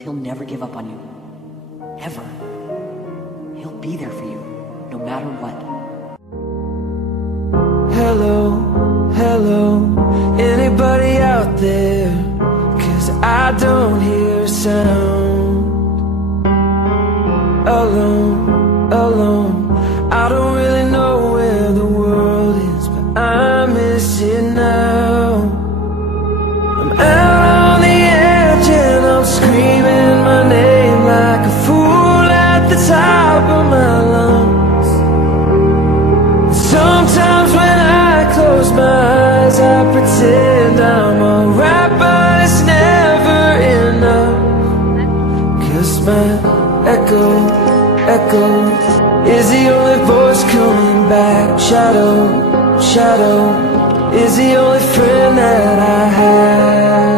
He'll never give up on you. Ever. He'll be there for you, no matter what. Hello, hello, anybody out there? 'Cause I don't hear a sound. Alone, alone, I don't really know where the world is, but I miss it now. I'm out on the edge and I'm screaming my name like a fool at the top of my lungs. Sometimes when I close my eyes, I pretend I'm alright, but it's never enough. 'Cause my echo is the only voice coming back. Shadow is the only friend that I have.